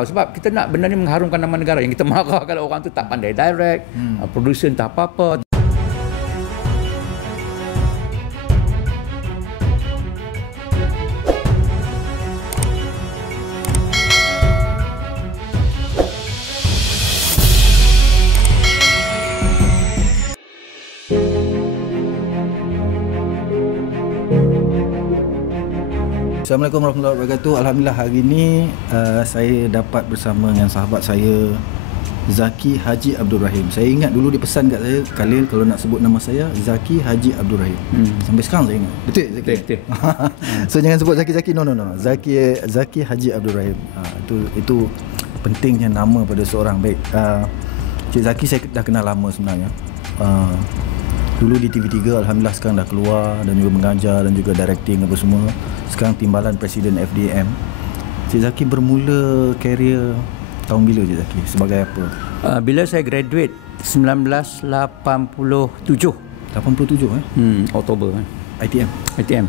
Sebab kita nak benda ni mengharumkan nama negara. Yang kita marah kalau orang tu tak pandai direct, producer tak apa-apa. Assalamualaikum warahmatullahi wabarakatuh. Alhamdulillah hari ini saya dapat bersama dengan sahabat saya Zaki Haji Abdul Rahim. Saya ingat dulu dia pesan kat saya, Khalil kalau nak sebut nama saya Zaki Haji Abdul Rahim. Sampai sekarang saya ingat. Betul Zaki? Betul. So jangan sebut Zaki. No. Zaki Haji Abdul Rahim. Itu pentingnya nama pada seorang. Baik. Cik Zaki saya dah kenal lama sebenarnya. Dulu di TV3, alhamdulillah sekarang dah keluar dan juga mengajar dan juga directing apa semua. Sekarang timbalan Presiden FDM. Cik Zaki bermula karier tahun bila Cik Zaki? Sebagai apa? Bila saya graduate 1987. 87 Oktober. ITM.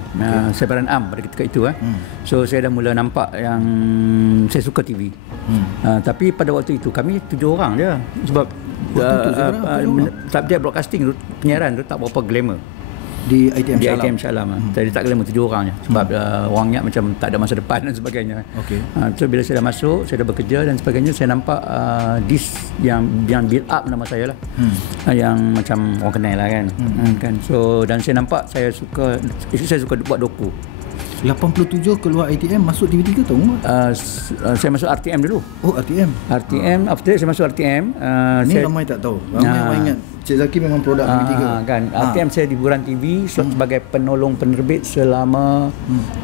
Saya baran am pada ketika itu. So saya dah mula nampak yang saya suka TV. Tapi pada waktu itu kami 7 orang je. Sebab subjek broadcasting penyiaran tu tak berapa glamour di ITM Shah Alam. Jadi tak glamour 7 orang je. Sebab orangnya macam tak ada masa depan dan sebagainya. So bila saya dah masuk, saya dah bekerja dan sebagainya, saya nampak this yang build up nama saya lah. Yang macam orang kenal lah kan. So dan saya nampak saya suka buat doku. 87 keluar ITM, masuk TV3 tahun saya masuk RTM dulu. Oh, RTM, after saya masuk RTM. Ni ramai tak tahu. Ramai orang ingat Cik Zaki memang produk TV3 kan. RTM saya di Hiburan TV sebagai penolong penerbit selama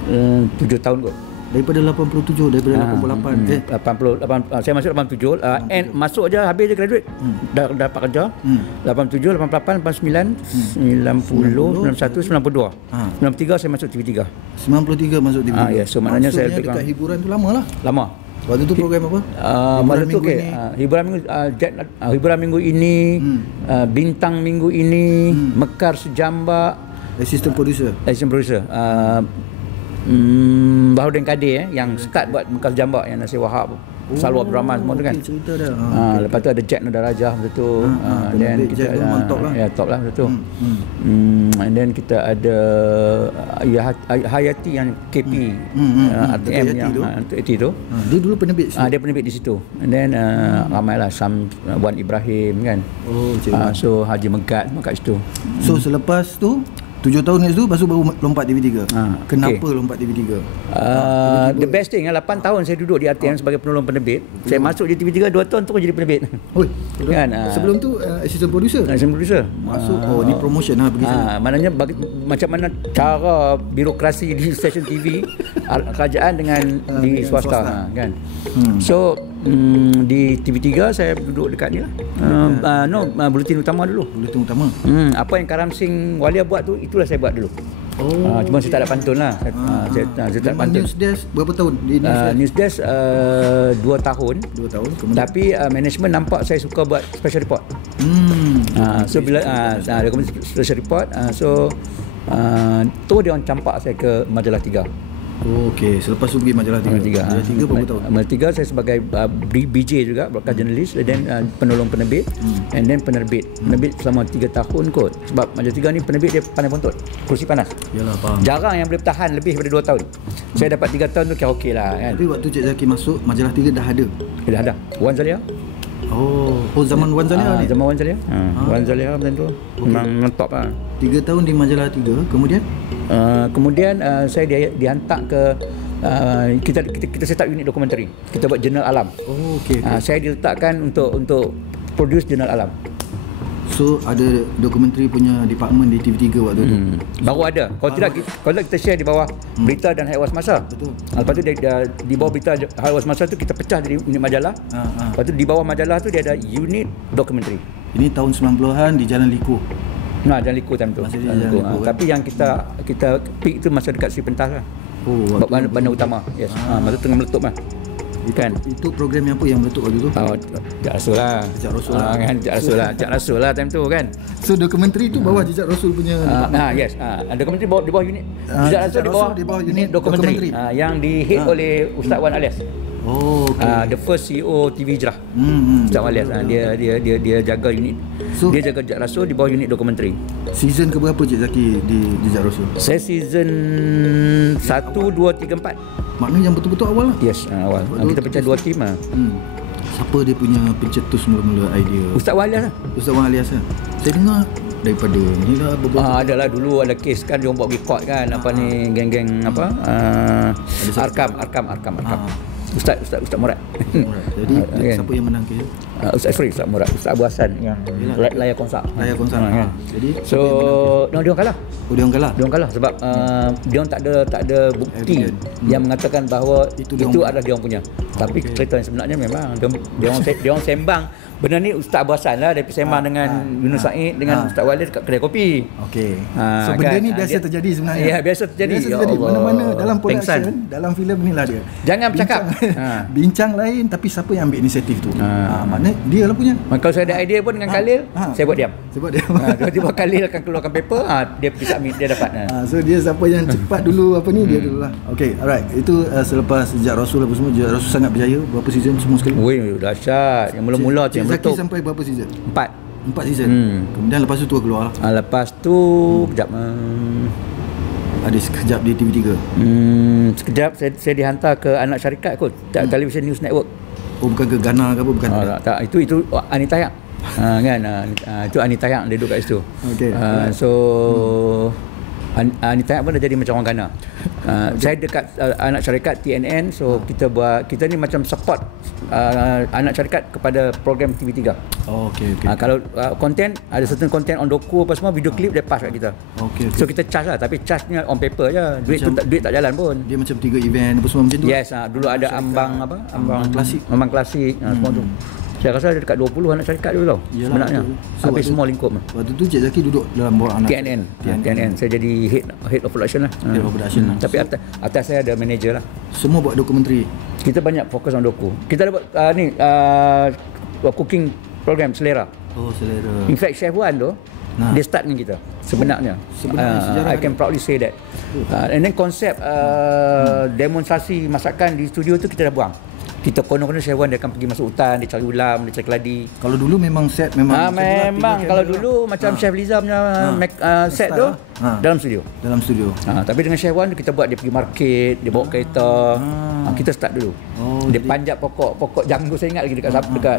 7 tahun kot. Daripada 87, daripada 88. Saya masuk 87. Masuk je, habis je graduate. Dah dapat kerja. 87, 88, 89, 90, 91, 92. 93 saya masuk TV3. 93 masuk TV3. Ya, so maknanya saya dekat hiburan tu lama lah. Lama. Waktu tu program apa? Waktu tu Hiburan Minggu ini, Bintang Minggu ini, Mekar Sejambak. Assistant producer. Baharudin Kadir yang sekat buat Mekar Jambak, yang Nasir Wahab, Salwa Abdul Rahman semua tu kan. Cerita dah. Lepas tu ada Jack Nadarajah macam tu. Dan kita top lah. Ya, top lah macam tu. And then kita ada Hayati yang KP RTM yang tu. Dia dulu penerbit situ. Dia penerbit di situ. And then ramailah Wan Ibrahim kan. So Haji Megat kat situ. So selepas tu 7 tahun kat situ, lepas tu baru lompat TV3. Kenapa lompat TV3? The best thing, 8 tahun saya duduk di RTM sebagai penolong penerbit. Saya masuk di TV3 2 tahun terus jadi penerbit. Kan? Sebelum tu assistant producer. Masuk, ni promotion lah pergi sana. Maknanya macam mana cara birokrasi di stesen TV kerajaan dengan di swasta kan. So di TV3 saya duduk dekat ni lah. Buletin utama dulu. Buletin utama. Apa yang Karam Singh Walia buat tu, itulah saya buat dulu. Cuma saya tak ada pantun lah. Saya tak ada pantun. Newsdesk berapa tahun di Newsdesk? 2 tahun. Kemudian. Tapi management nampak saya suka buat special report. So bila special report, tu dia orang campak saya ke Majalah 3. Okey, selepas tu pergi Majalah 3. Majalah 3 berapa tahun? Majalah 3 saya sebagai BJ juga, broadcast journalist, dan penolong penerbit, and then penerbit selama 3 tahun kot. Sebab Majalah 3 ni penerbit dia pandai bontot, kursi panas. Yalah, faham. Jarang yang boleh bertahan lebih daripada 2 tahun. Saya dapat 3 tahun tu kira okey lah kan. Tapi waktu Cik Zaki masuk, Majalah 3 dah ada? Dah ada. Wan Zalia. Zaman Wan Zalia ni? Zaman Wan Zalia. Wan Zalia macam tu. Memang top lah. 3 tahun di Majalah 3, kemudian? Kemudian saya dihantar ke kita set up unit dokumentari. Kita buat jurnal alam. Saya diletakkan untuk produce jurnal alam. So ada dokumentari punya department di TV3 waktu tu? Baru ada. Kalau tidak kita share di bawah berita dan Haiwan Semasa. Betul. Lepas tu di bawah berita Haiwan Semasa tu kita pecah jadi unit majalah. Lepas tu di bawah majalah tu dia ada unit dokumentari. Ini tahun 90-an di Jalan Liko. Jalan Liko time tu. Tapi yang kita peak tu masa dekat Sri Pentas lah. Bandar Utama. Yes. Masa tengah meletup lah. Kan? Itu program yang apa yang meletup waktu tu? Jejak Rasul lah. Jejak Rasul lah time tu kan. So dokumentari tu bawah Jejak Rasul punya yes. Dokumentari di bawah unit Jejak Rasul di bawah unit dokumentari yang di head oleh Ustaz Wan Alias. Oh, okay. The first CEO TV Hijrah. Ustaz Walias. Dia jaga unit. So, dia jaga Jejak Rasul di bawah unit dokumentari. Season ke berapa Cik Zaki di Jejak Rasul? Saya season 1, 2, 3, 4. Maknanya yang betul-betul awal lah. Yes, awal. Kita pecah 2 tim lah. Siapa dia punya pencetus mula-mula idea? Ustaz Walias lah. Ustaz Walias lah. Saya dengar daripada ni lah beberapa. Adalah dulu ada kes kan dia orang buat record kan apa ni geng-geng apa Arkam. Ustaz Murad. Jadi siapa yang menang kes? Ustaz Murad, Ustaz Abu Hassan yang layar konsak. Kan. Jadi so dia orang kalah. Dia orang kalah sebab dia orang tak ada bukti yang mengatakan bahawa itu adalah dia orang punya. Tapi cerita yang sebenarnya memang dia orang sembang. Benda ni Ustaz Abu Hassan lah. Dia sembang dengan Yunus Said dengan Ustaz Walid kat kedai kopi. Okey. So benda ni biasa terjadi sebenarnya. Ya, biasa terjadi. Ya Allah. Mana-mana dalam production, dalam filem inilah dia. Jangan bercakap. Bincang lain tapi siapa yang ambil inisiatif tu? Maknanya dia lah punya. Kalau saya ada idea pun dengan Khalil, saya buat diam. Tiba-tiba Khalil akan keluarkan paper, dia pergi submit, dia dapat. So dia siapa yang cepat dulu apa ni dia dululah. Okey, alright. Itu selepas Jejak Rasul apa semua, Jejak Rasul sangat berjaya. Berapa season semua sekali? Weh, dahsyat. Yang mula-mula tu yang Zaki sampai berapa season? 4 season. Kemudian lepas tu keluar. Lepas tu kejap ada sekejap di TV3. Sekejap saya dihantar ke anak syarikat kot, Television News Network. Oh, bukan ke Ghana ke apa? Bukan. Tak, itu Anita Yak. Kan itu Anita Yak dia duduk kat situ. Okey. So Anita Yak pun dah jadi macam orang Ghana. Saya dekat anak syarikat TNN, so kita ni macam support anak syarikat kepada program TV3. Okey. Kalau konten ada certain content on doku apa semua, video clip dia pass kat kita. Okey. So kita charge lah, tapi charge-nya on paper je. Duit tak jalan pun. Dia macam 3 event apa semua macam tu. Yes, dulu ada ambang klasik semua tu. Saya rasa ada dekat 20 anak syarikat dulu tau. Yalah, sebenarnya. Habis semua lingkup. Waktu tu Cik Zaki duduk dalam bawah anak TNN. Saya jadi head of production lah. Head of production lah. Tapi atas saya ada manager lah. Semua buat dokumentari. Kita banyak fokus on doku. Kita ada buat cooking program Selera. Oh, Selera. In fact Chef Wan tu dia start dengan kita sebenarnya I can proudly say that. And then konsep demonstrasi masakan di studio tu kita dah buang. Kita konon-konon Chef Wan dia akan pergi masuk hutan, dia cari ulam, dia cari keladi. Kalau dulu memang set memang kalau dulu macam Chef Liza punya set tu dalam studio. Tapi dengan Chef Wan kita buat dia pergi market, dia bawa kereta. Kita start dulu. Dia panjat pokok janggut, saya ingat lagi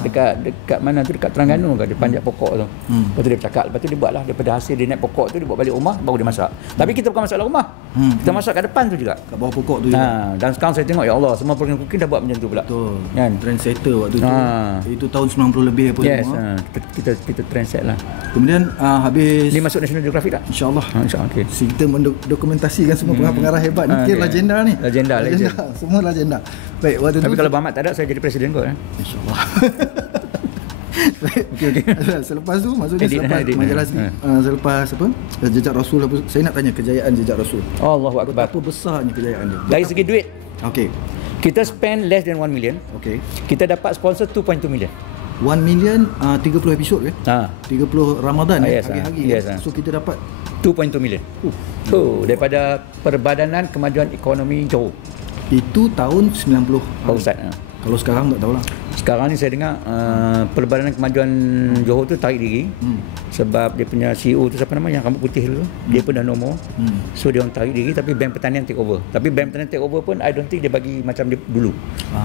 dekat mana tu, dekat Terengganu ke, dia panjat pokok tu. Lepas tu dia bercakap, lepas tu dia buatlah daripada hasil dia naik pokok tu dia bawa balik rumah baru dia masak. Tapi kita bukan masak dalam rumah. Kita masak kat depan tu juga. Kat bawah pokok tu. Dan sekarang saya tengok ya Allah, semua program cooking dah buat macam tu pula. Kan trendsetter waktu tu. Itu tahun 90 lebih apa semua. Kita trendset lah. Kemudian habis ni masuk National Geographic tak? InsyaAllah. Okey. Kita mendokumentasikan semua pengarah-pengarah hebat ni. Kira legenda ni. Legenda. Semua legenda. Baik, waktu tapi kalau Muhammad tak ada, saya jadi presiden kot. InsyaAllah. Okey. Selepas tu maksudnya selepas majalah selepas apa? Jejak Rasul apa? Saya nak tanya kejayaan Jejak Rasul. Allahu Akbar. Betapa besarnya kejayaan dia. Dari segi duit. Okey. Kita spend less than 1 million. Okey. Kita dapat sponsor 2.2 million. 1 million 30 episod ke? 30 Ramadan hari-hari. Yes. So kita dapat 2.2 million. Daripada Perbadanan Kemajuan Ekonomi Johor. Itu tahun 90. Ustaz. Kalau sekarang tak tahulah. Sekarang ni saya dengar Perbadanan Kemajuan Johor tu tarik diri. Sebab dia punya CEO tu siapa nama yang rambut putih dulu, dia pun dah no more. So dia orang tarik diri, tapi Bank Pertanian take over. Tapi Bank Pertanian take over pun I don't think dia bagi macam dia dulu.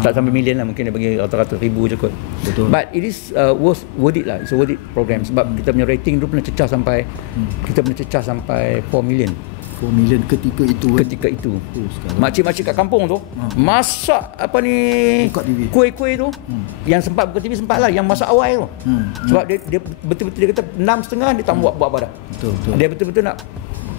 Tak sampai million lah, mungkin dia bagi ratus-ratus ribu je kot. Betul. But it is worth it lah. It's a worth it program sebab kita punya rating dulu pernah cecah sampai 4 million. 4 million ketika itu. Makcik-makcik kat kampung tu masak apa ni kuih-kuih tu. Yang sempat buka TV sempat lah, yang masak awal tu. Sebab dia betul-betul dia kata 6.30 dia tak buat apa dah. Betul. Dia betul-betul nak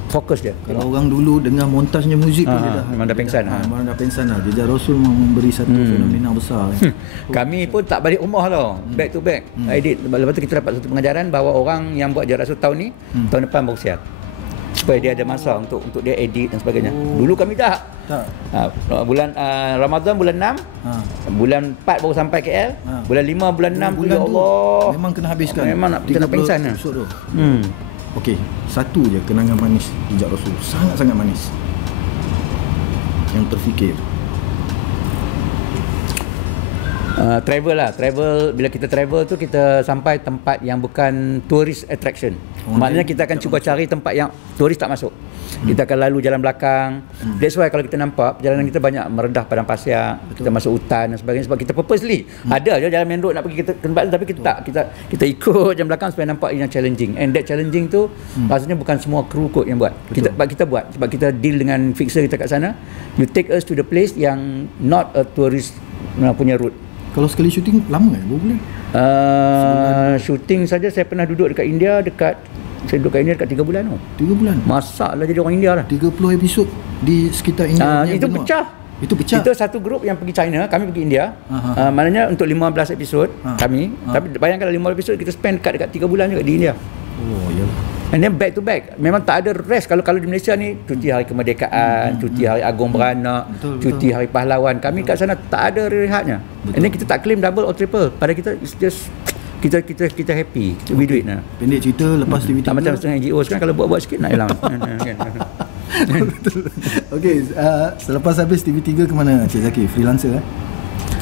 fokus dia. Kalau orang dulu dengar montasnya muzik pun dia dah memang dah pengsan. Memang dah pengsan dah. Jejak Rasul memberi satu fenomena besar. Kami pun tak balik rumah tau. Back to back. Lepas tu kita dapat satu pengajaran bahawa orang yang buat Jejak Rasul tahun ni, tahun depan baru siap. Supaya dia ada masa untuk dia edit dan sebagainya. Dulu kami tak. Bulan Ramadan bulan 6, bulan 4 baru sampai KL, bulan 5 bulan 6 tu ya Allah. Memang kena habiskan. Memang nak pingsan lah. Okey, satu je kenangan manis Jejak Rasul. Sangat-sangat manis. Yang terfikir. Travel lah. Bila kita travel tu kita sampai tempat yang bukan tourist attraction. Maknanya kita akan cuba cari tempat yang tourist tak masuk. Kita akan lalu jalan belakang. That's why kalau kita nampak perjalanan kita banyak merendah padang pasir, kita masuk hutan dan sebagainya sebab kita purposely ada je jalan main road nak pergi kita tempat tu, tapi kita tak, kita ikut jalan belakang supaya nampak yang challenging. And that challenging tu rasanya bukan semua kru kot yang buat. Kita buat sebab kita deal dengan fixer kita kat sana. You take us to the place yang not a tourist punya route. Kalau sekali syuting lama berapa bulan? Shooting saja saya pernah duduk dekat India saya duduk kat India dekat 3 bulan tu. 3 bulan? Masak lah jadi orang India lah. 30 episod di sekitar India. Itu pecah. Itu satu grup yang pergi China, kami pergi India. Maknanya untuk 15 episod kami. Tapi bayangkan 15 episod kita spend dekat 3 bulan juga di India. Oh, ya. And then back to back. Memang tak ada rest. Kalau di Malaysia ni cuti hari kemerdekaan, cuti hari Agung Beranak, cuti hari pahlawan. Kami kat sana tak ada rehatnya. And then kita tak claim double or triple. Pada kita it's just kita happy, we do it nah. Pendek cerita lepas TV3 tak macam setengah NGO sekarang kalau buat sikit nak hilang. Okey, selepas habis TV3 ke mana Cik Zaki? Freelancer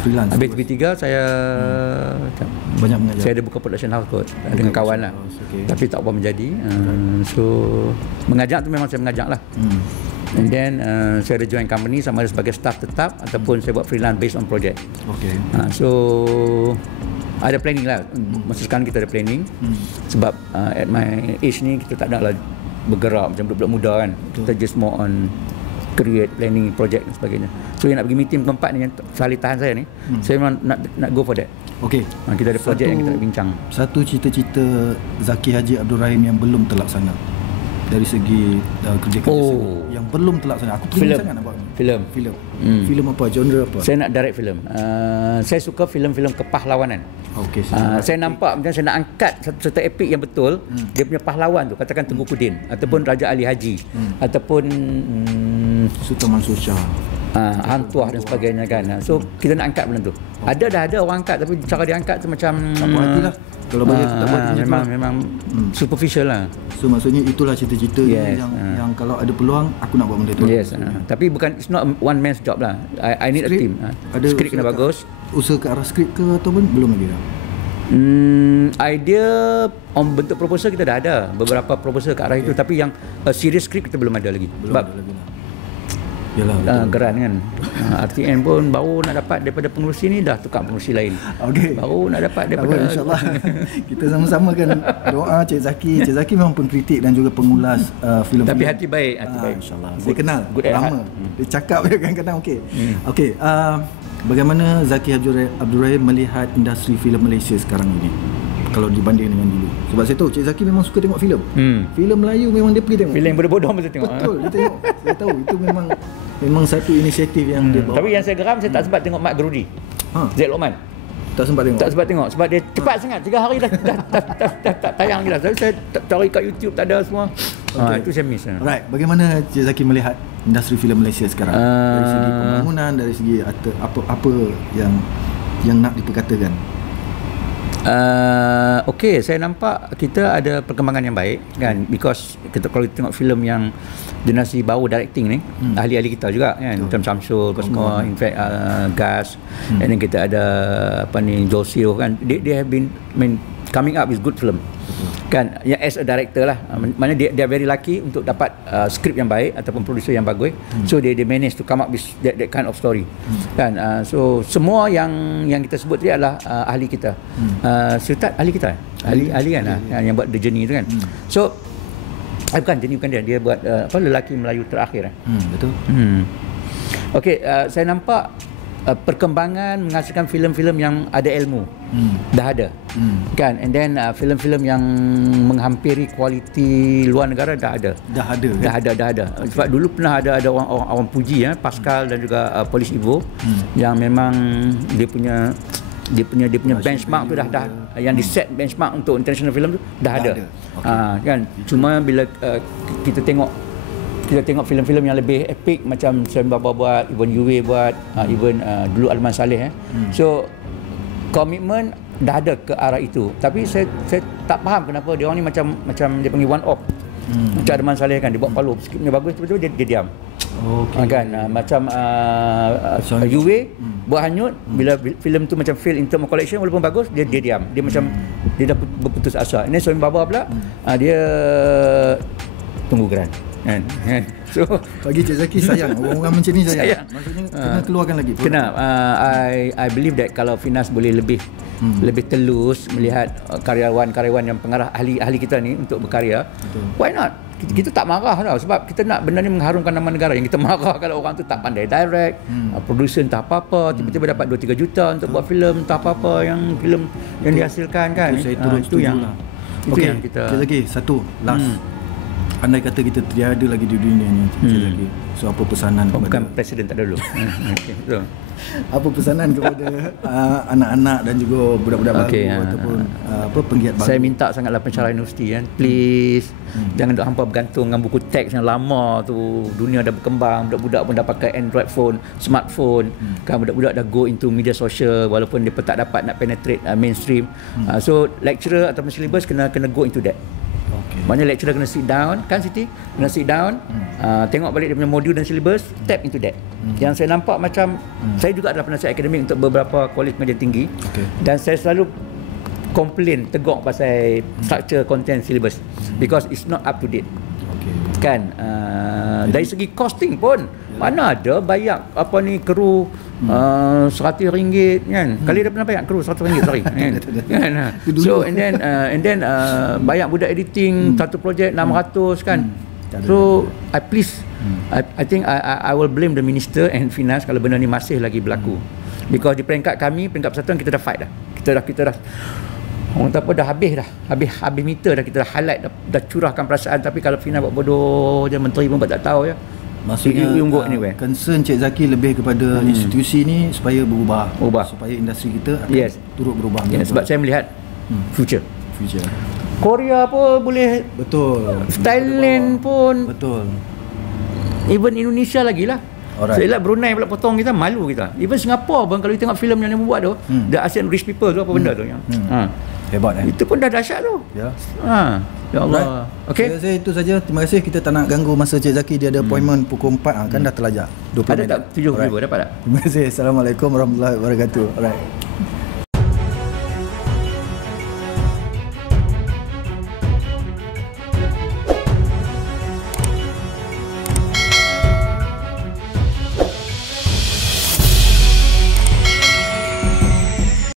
freelance. Habis TV3 saya banyak mengajar. Saya ada buka production house kot dengan kawan lah. Tapi tak apa menjadi. So mengajak tu memang saya mengajak lah. And then saya ada join company sama ada sebagai staff tetap ataupun saya buat freelance based on project. Okay. So ada planning lah. Masa sekarang kita ada planning. Sebab at my age ni kita tak nak lah bergerak macam budak-budak muda kan. Kita just more on create, planning, project dan sebagainya. So yang nak pergi meeting keempat ni yang saling tahan saya ni, saya memang nak go for that. Okay. Kita ada projek yang kita nak bincang. Satu cita-cita Zaki Haji Abdul Rahim yang belum terlaksana dari segi kerja yang belum terlaksana. Aku pengen sangat nak buat filem. Filem apa? Genre apa? Saya nak direct filem. Saya suka filem-filem kepahlawanan. Okey. Saya nampak macam saya nak angkat satu epik yang betul, dia punya pahlawan tu, katakan Tengku Kudin ataupun Raja Ali Haji ataupun Sultan Mansur Shah, Hang Tuah dan sebagainya kan. So kita nak angkat benda tu. Dah ada orang angkat tapi cara dia angkat tu macam tak puas hatilah. Kalau bagi tak puas hati memang superficial lah. So maksudnya itulah cita-cita yang kalau ada peluang aku nak buat benda tu. Yes. Tapi bukan, it's not one man's job lah. I need a team. Skrip kena bagus. Usaha ke arah skrip ke ataupun belum lagi dah? Idea bentuk proposal kita dah ada. Beberapa proposal ke arah itu, tapi yang serious script kita belum ada lagi. Sebab geran kan. RTN pun baru nak dapat daripada pengerusi ni, dah tukar pengerusi lain. Baru nak dapat daripada InsyaAllah kita sama-sama kan doa Cik Zaki. Cik Zaki memang pengkritik dan juga pengulas filem. Tapi hati baik, InsyaAllah. Saya kenal lama. Dia cakap kadang-kadang okey. Bagaimana Zaki Abdul Rahim melihat industri filem Malaysia sekarang ini kalau dibanding dengan dulu? Sebab saya tahu Cik Zaki memang suka tengok filem. Filem Melayu memang dia pergi tengok. Filem bodoh-bodoh mesti tengok. Betul, dia tengok. Saya tahu itu memang satu inisiatif yang dia bawa. Tapi yang saya geram, saya tak sempat tengok Mat Gerudi. Zaid Lokman. Tak sempat tengok sebab dia cepat sangat. 3 hari dah tayang je lah. Saya cari kat YouTube tak ada semua. Itu saya miss. Right. Bagaimana Cik Zaki melihat industri filem Malaysia sekarang? Dari segi pembangunan, dari segi apa yang nak diperkatakan? Okay, saya nampak kita ada perkembangan yang baik kan, because kalau kita tengok filem yang generasi baru directing ni, ahli-ahli kita juga kan, macam Samsul semua, in fact Gas, and then kita ada Josio kan, they have been coming up with good film kan, yang as a director lah, maknanya dia very lucky untuk dapat skrip yang baik ataupun producer yang bagus, so they manage to come up with that kind of story kan. So semua yang kita sebut tadi adalah ahli kita. Serta ahli kita, ahli kan, yang buat The Journey tu kan. So bukan dia buat lelaki Melayu terakhir. Betul. Okey, saya nampak perkembangan menghasilkan filem-filem yang ada ilmu dah ada kan, and then filem-filem yang menghampiri kualiti luar negara dah ada. Sebab dulu pernah ada orang puji Pascal dan juga Polis Evo yang memang dia punya benchmark tu dah yang di set benchmark untuk international film tu dah ada. Kan, cuma bila kita tengok filem-filem yang lebih epic macam Sam Baba buat, Ibn Yue buat, even dulu Alman Saleh so komitmen dah ada ke arah itu, tapi saya tak faham kenapa dia orang ni macam dia panggil one off. Macam Arman Saleh kan, dia buat follow, skripnya bagus, tiba-tiba dia diam. Kan macam UA buat hanyut, bila filem tu macam fail in term of collection walaupun bagus, dia diam. Dia macam dia dah berputus asa. Ini Soim Baba pula, dia tunggu grant. Kan? So bagi Cik Zaki sayang orang macam ni sayang. Maksudnya kena keluarkan lagi. Kena I believe that kalau Finas boleh lebih telus melihat karyawan-karyawan yang pengarah ahli kita ni untuk berkarya, why not? Kita tak marah tau, sebab kita nak benda ni mengharumkan nama negara. Yang kita marah kalau orang tu tak pandai direct, producer entah apa-apa, tiba-tiba dapat 2-3 juta untuk buat filem entah apa-apa yang filem yang dihasilkan kan. Itu yang kita. Cik Zaki, satu last. Andai kata kita tiada lagi di dunia ni, Cik Zaki. So apa pesanan kepada bukan presiden tak ada dulu. Betul. Apa pesanan kepada anak-anak dan juga budak-budak baru ataupun penggiat baru? Saya minta sangatlah pensyarah universiti kan, please jangan duk hampa bergantung dengan buku teks yang lama tu. Dunia dah berkembang, budak-budak pun dah pakai Android phone, smartphone, kan budak-budak dah go into media social walaupun dia tak dapat nak penetrate mainstream. So lecturer ataupun syllabus kena go into that. Maknanya lecturer kena sit down, kan Siti? Kena sit down, tengok balik dia punya modul dan syllabus, tap into that. Yang saya nampak macam, saya juga adalah penasihat akademik untuk beberapa kualiti pengajian tinggi, dan saya selalu komplain, tegur pasal structure content syllabus, because it's not up to date. Kan? Dari segi costing pun, mana ada bayar apa ni kru RM100 kan. Kali dia pernah bayar kru RM100 sorry kan. So and then bayar budak editing satu projek 600 kan. So I think I will blame the minister and finance kalau benda ni masih lagi berlaku. Because di peringkat kami, peringkat persatuan kita dah fight dah. Kita dah orang tak apa dah habis meter dah, kita dah highlight dah curahkan perasaan, tapi kalau Fina buat bodoh je, menteri pun tak tahu ya. Maksudnya anyway. Concern Cik Zaki lebih kepada institusi ni supaya berubah. Supaya industri kita akan turut berubah. Sebab saya melihat future. Korea pun boleh, betul. Thailand pun betul. Even Indonesia lagi lah. Saya lihat Brunei pula potong kita, malu kita. Even Singapura pun kalau you tengok filem yang dia buat tu, The Asian Rich People tu apa benda tu yang hebat itu pun dah dahsyat tu. Ya Allah. Okey. Saya itu saja. Terima kasih. Kita tak nak ganggu masa Cik Zaki, dia ada appointment pukul 4 kan dah terlajak 20 minit. Ada tak 7 ribu dapat tak? Terima kasih. Assalamualaikum warahmatullahi wabarakatuh. Alright.